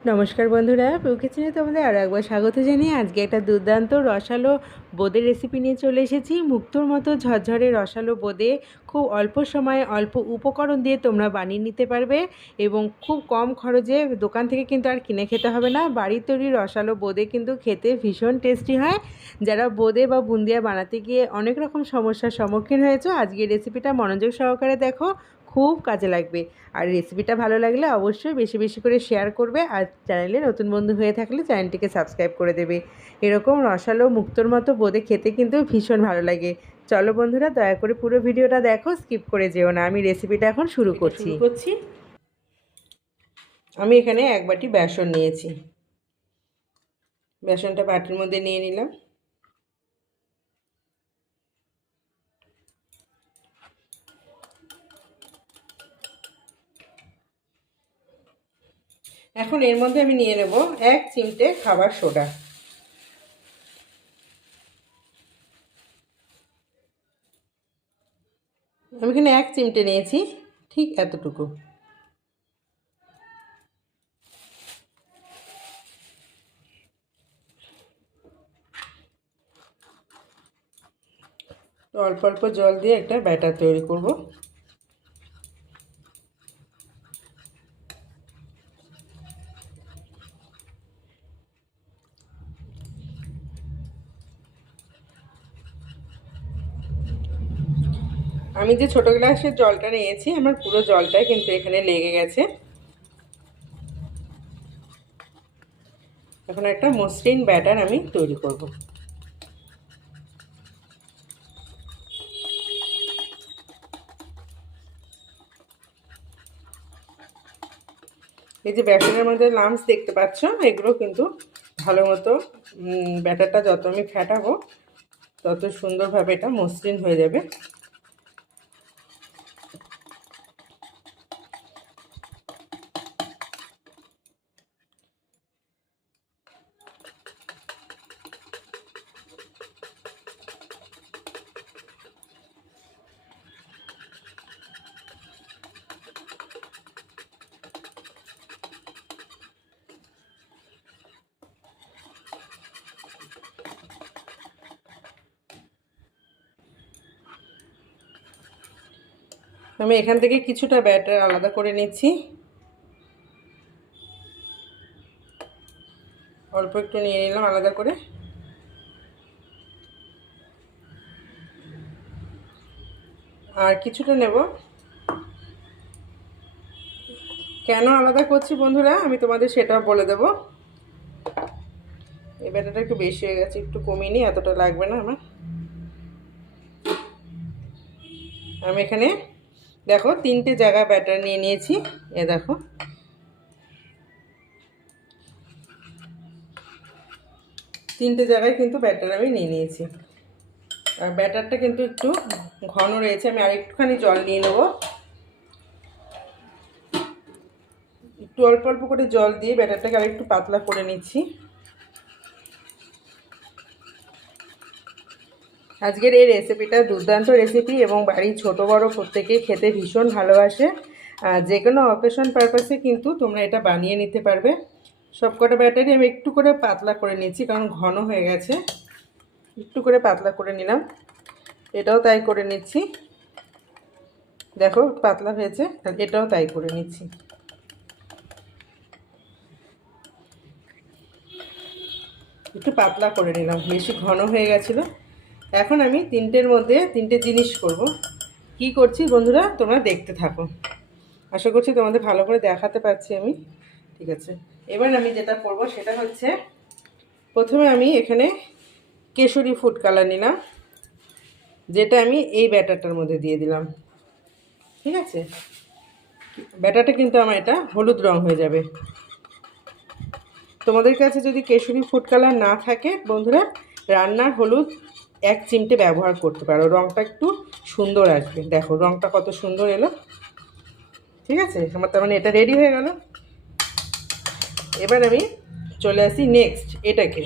নমস্কার বন্ধুরা প্রু কিচেনে তোমাদের আরও একবার স্বাগত জানিয়ে আজকে একটা দুর্দান্ত রসালো বোঁদের রেসিপি নিয়ে চলে এসেছি। মুক্তোর মতো ঝরঝরে রসালো বোঁদে খুব অল্প সময়ে অল্প উপকরণ দিয়ে তোমরা বানিয়ে নিতে পারবে এবং খুব কম খরচে দোকান থেকে কিন্তু আর কিনে খেতে হবে না। বাড়ির তৈরি রসালো বোঁদে কিন্তু খেতে ভীষণ টেস্টি হয়। যারা বোঁদে বা বুন্দিয়া বানাতে গিয়ে অনেক রকম সমস্যার সম্মুখীন হয়েছে আজকে রেসিপিটা মনোযোগ সহকারে দেখো। খুব কাজে লাগবে। আর রেসিপিটা ভালো লাগলে অবশ্যই বেশি বেশি করে শেয়ার করবে আর চ্যানেলে নতুন বন্ধু হয়ে থাকলে চ্যানেলটিকে সাবস্ক্রাইব করে দেবে। এরকম রসালো মুক্তোর মতো বোঁদে খেতে কিন্তু ভীষণ ভালো লাগে। চলো বন্ধুরা দয়া করে পুরো ভিডিওটা দেখো স্কিপ করে যেও না। আমি রেসিপিটা এখন শুরু করছি। করছি। আমি এখানে এক বাটি বেসন নিয়েছি। বেসনটা বাটির মধ্যে নিয়ে নিলাম। এখন এর মধ্যে আমি নিয়ে নেব এক চিমটে খাবার সোডা। আমি এখানে এক চিমটে নিয়েছি, ঠিক এতটুকু। অল্প অল্প জল দিয়ে একটা ব্যাটার তৈরি করব। আমি যে ছোটো গ্লাসের জলটা নিয়েছি, আমার পুরো জলটাই কিন্তু এখানে লেগে গেছে। এখন একটা মসৃণ ব্যাটার আমি তৈরি করব। এই যে ব্যাটারের মধ্যে লামস দেখতে পাচ্ছ, এগুলো কিন্তু ভালো মতো ব্যাটারটা যত আমি ফেটাবো, তত সুন্দরভাবে এটা মসৃণ হয়ে যাবে। আমি এখান থেকে কিছুটা ব্যাটার আলাদা করে নিচ্ছি। অল্প একটু নিয়ে নিলাম আলাদা করে। আর কিছুটা নেব। কেন আলাদা করছি বন্ধুরা? আমি তোমাদের সেটাও বলে দেব। এই ব্যাটারটা একটু বেশি হয়ে গেছে, একটু কমিয়ে নিই, এতটা লাগবে না আমার। আমি এখানে দেখো, তিনটে জায়গায় ব্যাটার নিয়ে নিয়েছি। এ দেখো। তিনটে জায়গায় কিন্তু ব্যাটার আমি নিয়ে নিয়েছি। আর ব্যাটারটা কিন্তু একটু ঘন রয়েছে, আমি আর একটুখানি জল নিয়ে নেব। একটু অল্প অল্প করে জল দিয়ে ব্যাটারটাকে আর একটু পাতলা করে নিচ্ছি। আজকের এই রেসিপিটা দুর্দান্ত রেসিপি এবং বাড়ির ছোট বড় প্রত্যেকেই খেতে ভীষণ ভালোবাসে। যে কোনো অকেশন পারপাসে কিন্তু তোমরা এটা বানিয়ে নিতে পারবে। সব কটা ব্যাটারি আমি একটু করে পাতলা করে নিচ্ছি কারণ ঘন হয়ে গেছে। একটু করে পাতলা করে নিলাম। এটাও তাই করে নিচ্ছি। দেখো, পাতলা হয়েছে, এটাও তাই করে নিচ্ছি। একটু পাতলা করে নিলাম, বেশি ঘন হয়ে গেছিল। এখন আমি তিনটের মধ্যে তিনটে জিনিস করব। কি করছি বন্ধুরা? তোমরা দেখতে থাকো। আশা করছি তোমাদের ভালো করে দেখাতে পারছি আমি। ঠিক আছে। এবার আমি যেটা করব সেটা হচ্ছে, প্রথমে আমি এখানে কেশরি ফুড কালার নিলাম, যেটা আমি এই ব্যাটারটার মধ্যে দিয়ে দিলাম। ঠিক আছে? ব্যাটারটা কিন্তু আমার এটা হলুদ রং হয়ে যাবে। তোমাদের কাছে যদি কেশরি ফুড কালার না থাকে বন্ধুরা, রান্নার হলুদ এক চিমটে ব্যবহার করতে পারো। রঙটা একটু সুন্দর আসবে। দেখো রঙটা কত সুন্দর এলো। ঠিক আছে? আমার তার মানে এটা রেডি হয়ে গেল। এবার আমি চলে আসি নেক্সট এটাকে।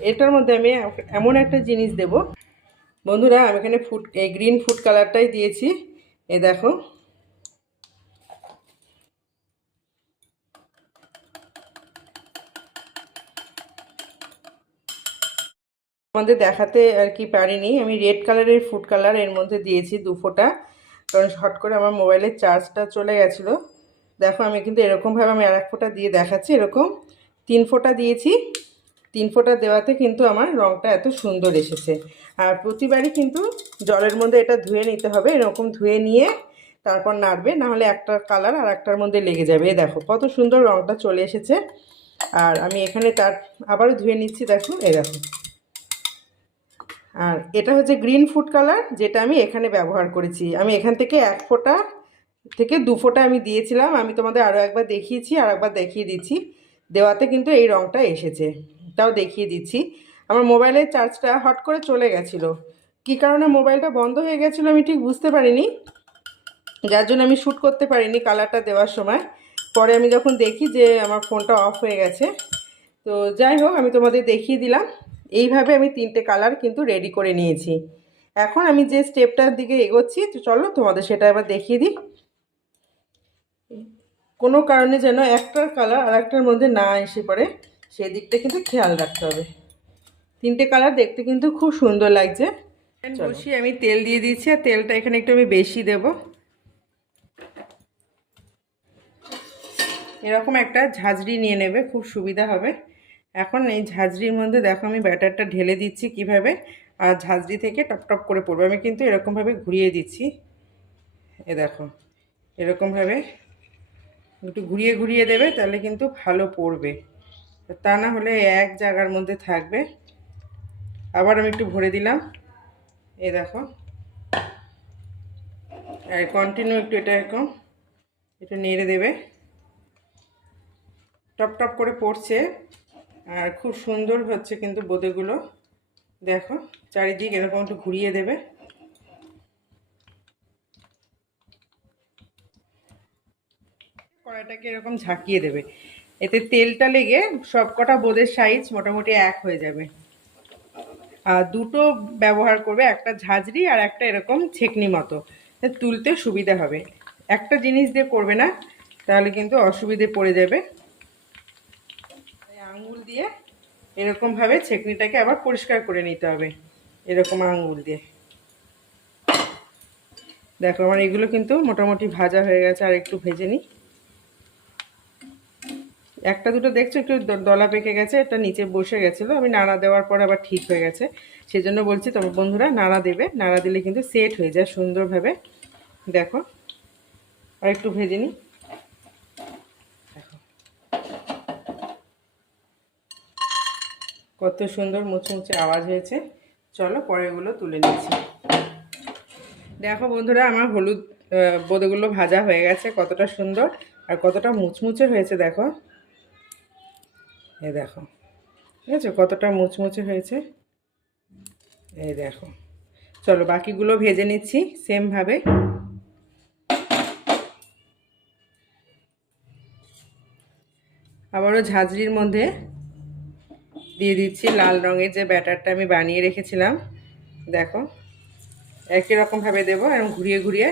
এটার মধ্যে আমি এমন একটা জিনিস দেব। বন্ধুরা, আমি এখানে ফুড এই গ্রিন ফুড কালারটাই দিয়েছি। এ দেখো আমাদের দেখাতে আর কি পারিনি। আমি রেড কালারের ফুড কালারের মধ্যে দিয়েছি দু ফোঁটা কারণ হট করে আমার মোবাইলের চার্জটা চলে গেছিল। দেখো, আমি কিন্তু এরকমভাবে আমি আর এক ফোঁটা দিয়ে দেখাচ্ছি এরকম। তিন ফোঁটা দিয়েছি। তিন ফোঁটা দেওয়াতে কিন্তু আমার রঙটা এত সুন্দর এসেছে। আর প্রতিবারই কিন্তু জলের মধ্যে এটা ধুয়ে নিতে হবে। এরকম ধুয়ে নিয়ে তারপর নাড়বে। নাহলে একটা কালার আর একটার মধ্যে লেগে যাবে। এই দেখো, কত সুন্দর রঙটা চলে এসেছে। আর আমি এখানে তার আবারও ধুয়ে নিচ্ছি। দেখো দেখো। আর এটা হচ্ছে গ্রিন ফুড কালার যেটা আমি এখানে ব্যবহার করেছি। আমি এখান থেকে এক ফোঁটা থেকে দু ফোঁটা আমি দিয়েছিলাম। আমি তোমাদের আরও একবার দেখিয়েছি, আর একবার দেখিয়ে দিচ্ছি। দেওয়াতে কিন্তু এই রঙটা এসেছে। তাও দেখিয়ে দিচ্ছি। আমার মোবাইলের চার্জটা হট করে চলে গেছিল। কী কারণে মোবাইলটা বন্ধ হয়ে গেছিল আমি ঠিক বুঝতে পারিনি। যার জন্য আমি শ্যুট করতে পারিনি কালারটা দেওয়ার সময়। পরে আমি যখন দেখি যে আমার ফোনটা অফ হয়ে গেছে, তো যাই হোক, আমি তোমাদের দেখিয়ে দিলাম। এইভাবে আমি তিনটে কালার কিন্তু রেডি করে নিয়েছি। এখন আমি যে স্টেপটার দিকে এগোচ্ছি তো চলো তোমাদের সেটা এবার দেখিয়ে দিই। কোনো কারণে যেন একটার কালার আর একটার মধ্যে না এসে পড়ে সেই দিকটা কিন্তু খেয়াল রাখতে হবে। তিনটে কালার দেখতে কিন্তু খুব সুন্দর লাগছে। বসিয়ে আমি তেল দিয়ে দিচ্ছি আর তেলটা এখানে একটু আমি বেশি দেব। এরকম একটা ঝাঁঝরি নিয়ে নেবে খুব সুবিধা হবে। এখন এই ঝাঁঝরির মধ্যে দেখো আমি ব্যাটারটা ঢেলে দিচ্ছি কীভাবে, আর ঝাঁঝরি থেকে টপ টপ করে পড়বে। আমি কিন্তু এরকমভাবে ঘুরিয়ে দিচ্ছি। এ দেখো, এরকমভাবে একটু ঘুরিয়ে ঘুরিয়ে দেবে, তাহলে কিন্তু ভালো পড়বে। তা না হলে এক জায়গার মধ্যে থাকবে। আবার আমি একটু ভরে দিলাম। এ দেখো, আর কন্টিনিউ একটু এটা এরকম, একটু নেড়ে দেবে। টপ টপ করে পড়ছে। আর খুব সুন্দর হচ্ছে কিন্তু বোঁদেগুলো। দেখো, চারিদিক এরকম একটু ঘুরিয়ে দেবে। কড়াইটাকে এরকম ঝাঁকিয়ে দেবে। এতে তেলটা লেগে সব কটা বোঁদের সাইজ মোটামুটি এক হয়ে যাবে। আর দুটো ব্যবহার করবে, একটা ঝাঁঝরি আর একটা এরকম ছেকনি মতো। তুলতে সুবিধা হবে। একটা জিনিস দিয়ে করবে না, তাহলে কিন্তু অসুবিধে পড়ে যাবে। আঙুল দিয়ে এরকমভাবে ছেকনিটাকে আবার পরিষ্কার করে নিতে হবে, এরকম আঙুল দিয়ে। দেখো আমার এগুলো কিন্তু মোটামুটি ভাজা হয়ে গেছে, আর একটু ভেজে নিই। একটা দুটো দেখছ, একটু দলা পেকে গেছে এটা নিচে বসে গেছিল, আমি নাড়া দেওয়ার পর আবার ঠিক হয়ে গেছে। সেই জন্য বলছি তোমার বন্ধুরা নাড়া দেবে, নাড়া দিলে কিন্তু সেট হয়ে যায় সুন্দরভাবে। দেখো, আর একটু ভেজে নিই। কত সুন্দর মুচমুচে আওয়াজ হয়েছে। চলো পরেরগুলো তুলে নিচ্ছি। দেখো বন্ধুরা, আমার হলুদ বোঁদেগুলো ভাজা হয়ে গেছে, কতটা সুন্দর আর কতটা মুচমুচে হয়েছে, দেখো। এই দেখো ঠিক আছে কতটা মুচমুচে হয়েছে। এই দেখো। চলো বাকিগুলো ভেজে নিচ্ছি সেমভাবে। আবারও ঝাঁঝরির মধ্যে দিয়ে দিচ্ছি লাল রঙের যে ব্যাটারটা আমি বানিয়ে রেখেছিলাম। দেখো, একই রকমভাবে দেবো এবং ঘুরিয়ে ঘুরিয়ে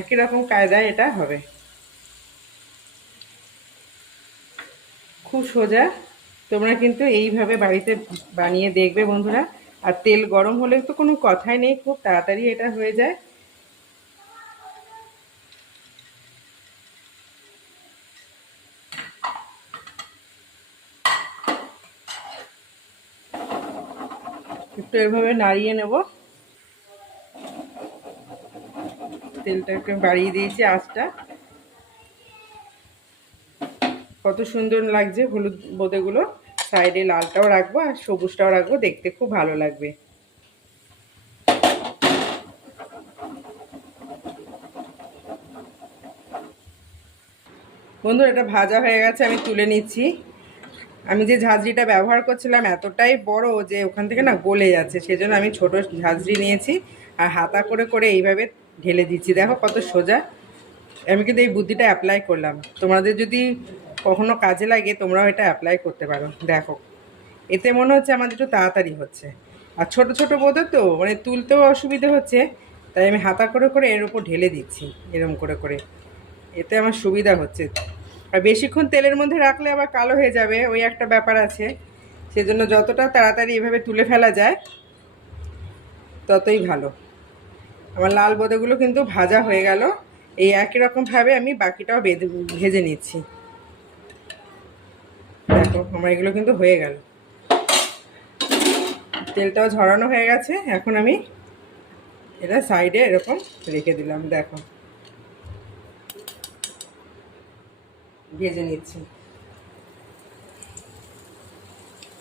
একই রকম কায়দায় এটা হবে। খুব সোজা। তোমরা কিন্তু এইভাবে বাড়িতে বানিয়ে দেখবে বন্ধুরা। আর তেল গরম হলে তো কোনো কথাই নেই, খুব তাড়াতাড়ি এটা হয়ে যায়। একটু এভাবে নাড়িয়ে নেব। তেলটা একটু বাড়িয়ে দিয়েছি আঁচটা। কত সুন্দর লাগছে হলুদ বোঁদেগুলো। সাইডে লালটাও রাখব আর সবুজটাও রাখব, দেখতে খুব ভালো লাগবে। বন্ধুরা, এটা ভাজা হয়ে গেছে, আমি তুলে নিচ্ছি। আমি যে ঝাঁঝরিটা ব্যবহার করছিলাম এতটাই বড় যে ওখান থেকে না গলে যাচ্ছে, সেজন্য আমি ছোট ঝাঁঝরি নিয়েছি আর হাতা করে করে এইভাবে ঢেলে দিচ্ছি। দেখো কত সোজা। আমি কিন্তু এই বুদ্ধিটা অ্যাপ্লাই করলাম। তোমাদের যদি কখনো কাজে লাগে, তোমরাও এটা অ্যাপ্লাই করতে পারো। দেখো, এতে মনে হচ্ছে আমাদের একটু তাড়াতাড়ি হচ্ছে। আর ছোট ছোট বোধে তো মানে তুলতেও অসুবিধে হচ্ছে, তাই আমি হাতা করে করে এর উপর ঢেলে দিচ্ছি, এরম করে করে। এতে আমার সুবিধা হচ্ছে। আর বেশিক্ষণ তেলের মধ্যে রাখলে আবার কালো হয়ে যাবে, ওই একটা ব্যাপার আছে। সেজন্য যতটা তাড়াতাড়ি এভাবে তুলে ফেলা যায়, ততই ভালো। আমার লাল বোঁদেগুলো কিন্তু ভাজা হয়ে গেল। এই একই রকমভাবে আমি বাকিটাও বেঁধে, ভেজে নিচ্ছি। দেখো, আমার এগুলো কিন্তু হয়ে গেল। তেলটাও ঝরানো হয়ে গেছে। এখন আমি এটা সাইডে এরকম রেখে দিলাম, দেখো। ভেজে নিচ্ছি।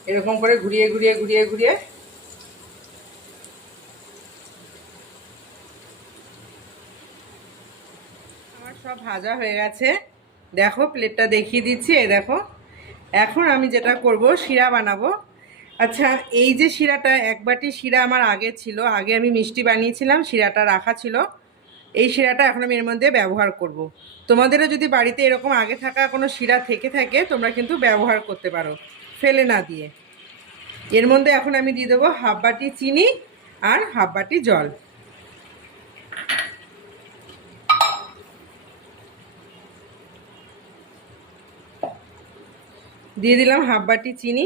এরকম করে ঘুরিয়ে ঘুরিয়ে ঘুরিয়ে ঘুরিয়ে। আমার সব ভাজা হয়ে গেছে। দেখো প্লেটটা দেখিয়ে দিচ্ছি, এই দেখো। এখন আমি যেটা করব, শিরা বানাবো। আচ্ছা এই যে শিরাটা, এক বাটি শিরা আমার আগে ছিল। আগে আমি মিষ্টি বানিয়েছিলাম, শিরাটা রাখা ছিল। এই শিরাটা এখন আমি এর মধ্যে ব্যবহার করব। তোমাদেরও যদি বাড়িতে এরকম আগে থাকা কোনো শিরা থেকে থাকে, তোমরা কিন্তু ব্যবহার করতে পারো, ফেলে না দিয়ে। এর মধ্যে এখন আমি দিয়ে দেবো হাফ বাটি চিনি আর হাফ বাটি জল। দিয়ে দিলাম হাফ বাটি চিনি।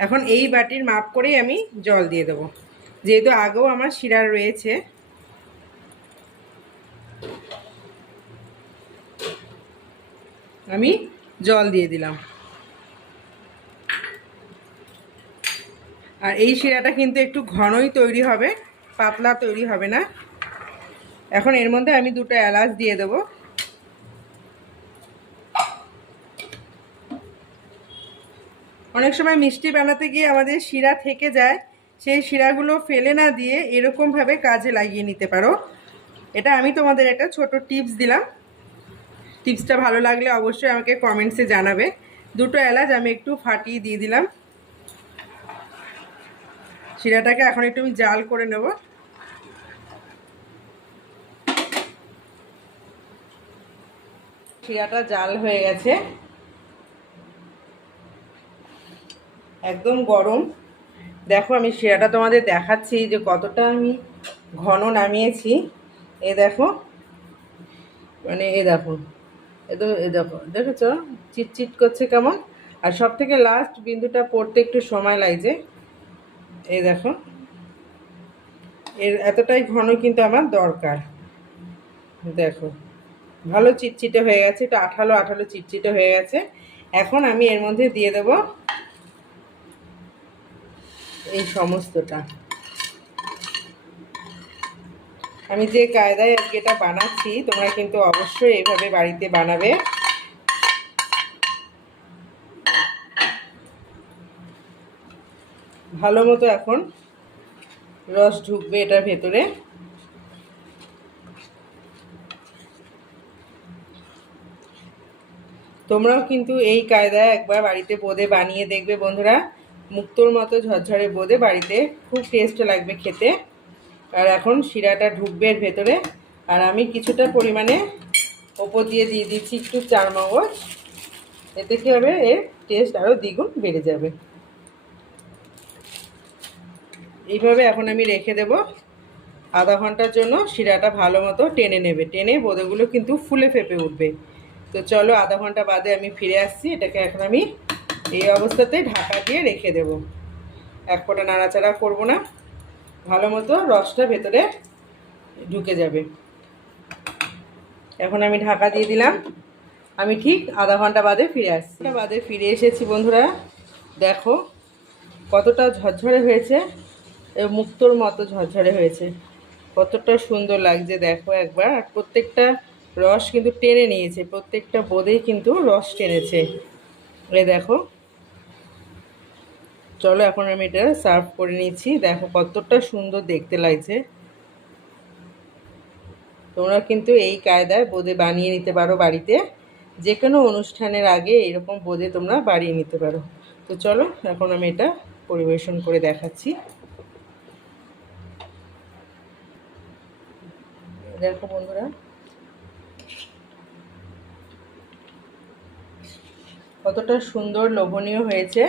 এখন এই বাটির মাপ করেই আমি জল দিয়ে দেবো। যেহেতু আগেও আমার শিরা রয়েছে আমি জল দিয়ে দিলাম। আর এই শিরাটা কিন্তু একটু ঘনই তৈরি হবে, পাতলা তৈরি হবে না। এখন এর মধ্যে আমি দুটো এলাচ দিয়ে দেবো। অনেক সময় মিষ্টি বানাতে গিয়ে আমাদের শিরা থেকে যায়, সেই শিরাগুলো ফেলে না দিয়ে এরকমভাবে কাজে লাগিয়ে নিতে পারো। এটা আমি তোমাদের একটা ছোট টিপস দিলাম। টিপসটা ভালো লাগলে অবশ্যই আমাকে কমেন্টসে জানাবে। দুটো এলাচ আমি একটু ফাটিয়ে দিয়ে দিলাম। শিরাটাকে এখন একটু আমি জাল করে নেব। শিরাটা জাল হয়ে গেছে। একদম গরম। দেখো আমি শিরাটা তোমাদের দেখাচ্ছি যে কতটা আমি ঘন নামিয়েছি। এ দেখো। মানে এ দেখো। একদম দেখো, দেখেছ? চিটচিট করছে কেমন? আর সব থেকে লাস্ট বিন্দুটা পড়তে একটু সময় লাগছে। এই দেখো। এর এতটাই ঘন কিন্তু আমার দরকার। দেখো, ভালো চিটচিটে হয়ে গেছে এটা আঠালো আঠালো চিটচিটে হয়ে গেছে। এখন আমি এর মধ্যে দিয়ে দেব এই সমস্তটা। আমি যে কায়দায় আজকে এটা বানাচ্ছি, তোমরা কিন্তু অবশ্যই এইভাবে বাড়িতে বানাবে। ভালো মতো এখন রস ঢুকবে এটার ভেতরে। তোমরাও কিন্তু এই কায়দায় একবার বাড়িতে বোঁদে বানিয়ে দেখবে বন্ধুরা। মুক্তোর মতো ঝরঝরে বোঁদে বাড়িতে। খুব টেস্ট লাগবে খেতে। আর এখন শিরাটা ঢুকবে এর ভেতরে। আর আমি কিছুটা পরিমাণে ওপর দিয়ে দিয়ে দিচ্ছি একটু চার মগজ। এতে কী হবে? এর টেস্ট আরও দ্বিগুণ বেড়ে যাবে। এইভাবে এখন আমি রেখে দেব। আধা ঘণ্টার জন্য শিরাটা ভালো মতো টেনে নেবে। টেনে বোঁদেগুলো কিন্তু ফুলে ফেপে উঠবে। তো চলো আধা ঘণ্টা বাদে আমি ফিরে আসছি। এটাকে এখন আমি এই অবস্থাতে ঢাকা দিয়ে রেখে দেব। এক ফোঁটা নাড়াচাড়া করব না। ভালো মতো রসটা ভেতরে ঢুকে যাবে। এখন আমি ঢাকা দিয়ে দিলাম। আমি ঠিক আধা ঘণ্টা বাদে ফিরে আসছি। বাদে ফিরে এসেছি বন্ধুরা। দেখো কতটা ঝরঝরে হয়েছে। মুক্তোর মতো ঝরঝরে হয়েছে। কতটা সুন্দর লাগছে, দেখো একবার। আর প্রত্যেকটা রস কিন্তু টেনে নিয়েছে। প্রত্যেকটা বোধেই কিন্তু রস টেনেছে। এ দেখো চলো, এখন আমি এটা সার্ভ করে নিচ্ছি। দেখো কতটা সুন্দর দেখতে লাগছে। তোমরা কিন্তু এই কায়দায় বোঁদে বানিয়ে নিতে পারো বাড়িতে। যে কোনো অনুষ্ঠানের আগে এরকম বোঁদে তোমরা বাড়িয়ে নিতে পারো। তো চলো, এখন আমি এটা পরিবেশন করে দেখাচ্ছি। দেখো বন্ধুরা। কতটা সুন্দর লোভনীয় হয়েছে।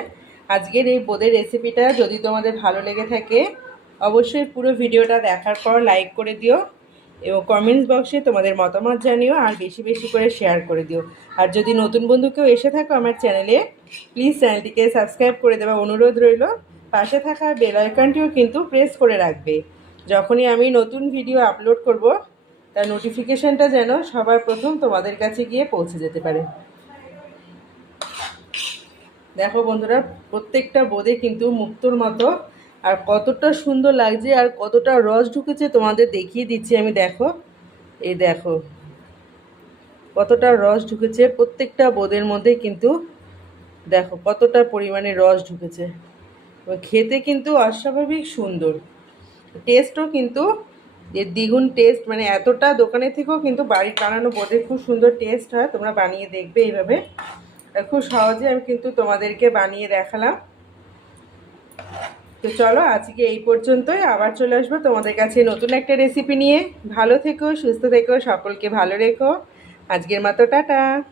আজকের এই বোঁদের রেসিপিটা যদি তোমাদের ভালো লেগে থাকে, অবশ্যই পুরো ভিডিওটা দেখার পর লাইক করে দিও এবং কমেন্টস বক্সে তোমাদের মতামত জানিও আর বেশি বেশি করে শেয়ার করে দিও। আর যদি নতুন বন্ধু কেউ এসে থাকো আমার চ্যানেলে প্লিজ চ্যানেলটিকে সাবস্ক্রাইব করে দেওয়া অনুরোধ রইল। পাশে থাকা বেল আইকনটিও কিন্তু প্রেস করে রাখবে। যখনই আমি নতুন ভিডিও আপলোড করব, তার নোটিফিকেশনটা যেন সবার প্রথম তোমাদের কাছে গিয়ে পৌঁছে যেতে পারে। দেখো বন্ধুরা, প্রত্যেকটা বোঁদে কিন্তু মুক্তোর মতো আর কতটা সুন্দর লাগছে আর কতটা রস ঢুকেছে তোমাদের দেখিয়ে দিচ্ছি আমি, দেখো। এই দেখো, কতটা রস ঢুকেছে প্রত্যেকটা বোঁদের মধ্যে কিন্তু। দেখো, কতটা পরিমাণে রস ঢুকেছে। খেতে কিন্তু অস্বাভাবিক সুন্দর। টেস্টও কিন্তু এর দ্বিগুণ টেস্ট মানে এতটা দোকানের থেকেও কিন্তু বাড়ির বানানো বোঁদে খুব সুন্দর টেস্ট হয়, তোমরা বানিয়ে দেখবে এইভাবে। খুব সহজে আমি কিন্তু তোমাদেরকে বানিয়ে দেখালাম। তো চলো, আজকে এই পর্যন্তই। আবার চলে আসব তোমাদের কাছে নতুন একটা রেসিপি নিয়ে। ভালো থেকো, সুস্থ থেকো, সকলকে ভালো রেখো। আজকের মতো, টাটা।